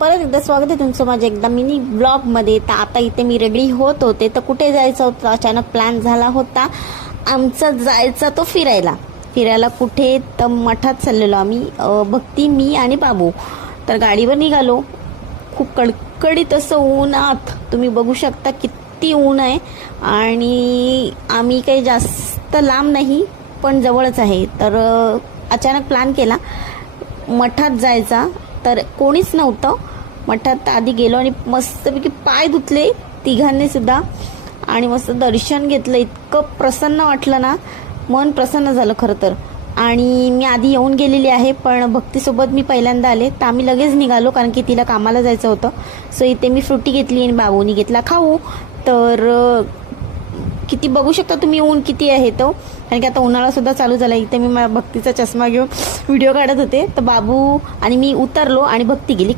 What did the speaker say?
परत एकदा स्वागत आहे तुमचं माझ्या एकदा मिनी ब्लॉगमध्ये। तर आता इथे मी रेडी होत होते, तर कुठे जायचं होतं अचानक प्लॅन झाला होता आमचा जायचा तो फिरायला कुठे तर मठात चाललेलो आम्ही, भक्ती मी आणि बाबू। तर गाडीवर निघालो, खूप कडकडीत असं ऊनात तुम्ही बघू शकता किती ऊन आहे। आणि आम्ही काही जास्त लांब नाही पण जवळच आहे। तर अचानक प्लॅन केला मठात जायचा, तर कोणीच नव्हतं मठात। आधी गेलो आणि मस्तपैकी पाय धुतले तिघांनी सुद्धा आणि मस्त दर्शन घेतलं। इतकं प्रसन्न वाटलं ना, मन प्रसन्न झालं खरं तर। आणि मी आधी येऊन गेलेली आहे, पण भक्तीसोबत मी पहिल्यांदा आले, तर आम्ही लगेच निघालो कारण की तिला कामाला जायचं होतं। सो इथे मी फ्रुटी घेतली आणि बाबूनी घेतला खाऊ। तर किती बघू शकता तुम्ही ऊन किती आहे तो, कारण की आता उन्हाळा सुद्धा चालू झाला। इथे मी भक्तीचा चष्मा घेऊन व्हिडिओ काढत होते, तर बाबू आणि मी उतरलो आणि भक्ती गेली